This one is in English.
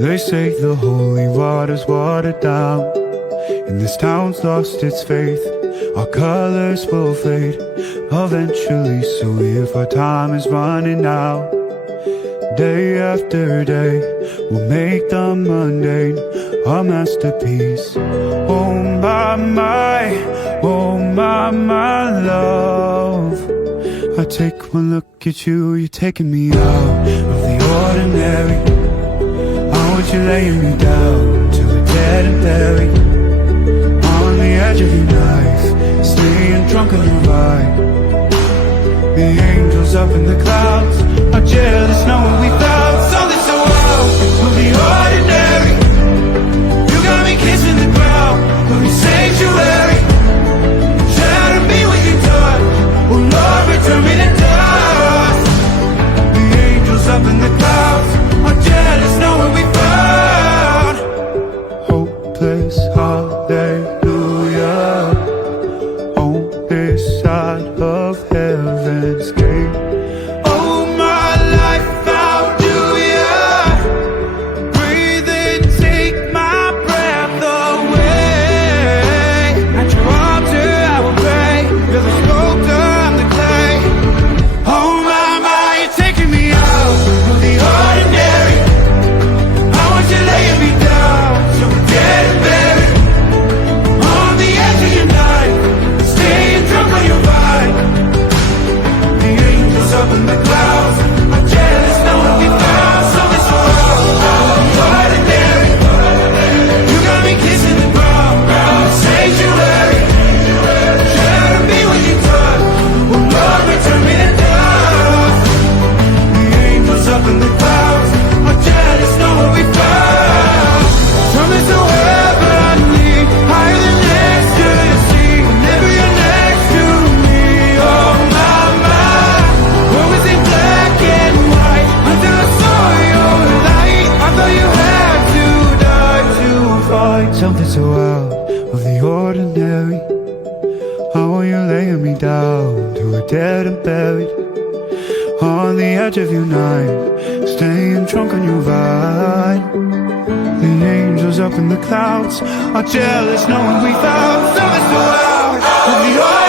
They say the holy water's watered down, and this town's lost its faith. Our colors will fade eventually, so if our time is running out, day after day, we'll make the mundane a masterpiece. Oh my love, I take one look at you, you're taking me out of the ordinary. I want you laying me down till we're dead and buried, on the edge of your knife, staying drunk on your ride. The angels up in the clouds are jealous knowing we found something so wild of the ordinary. You got me kissing the ground of your sanctuary. Shatter me with your touch, oh Lord, return me to dust. The angels up in the clouds are jealous knowing we found hopeless hallelujah on this side of heaven's gate. Oh my life, how do ya breathe and take my breath away? At your altar I will pray, you're the sculptor, I'm the clay. Oh my, you're taking me out of the ordinary. I want you laying me down so we're dead and buried, on the edge of your night, staying drunk on your vine. The angels up in the clouds are jealous knowing we found something so ordinary. You got me kissing the ground, sanctuary. Shatter me with your touch, oh Lord, return me to dust. The angels up in the clouds are jealous knowing we found something so heavenly, higher than next to the sea. Whenever you're next to me, oh my, what was in black and white until I saw your light? I thought you had to die to find something so out of the ordinary. I want you laying me down till we're dead and buried, on the edge of your night, staying drunk on your vine. The angels up in the clouds are jealous knowing we found something so out of the ordinary.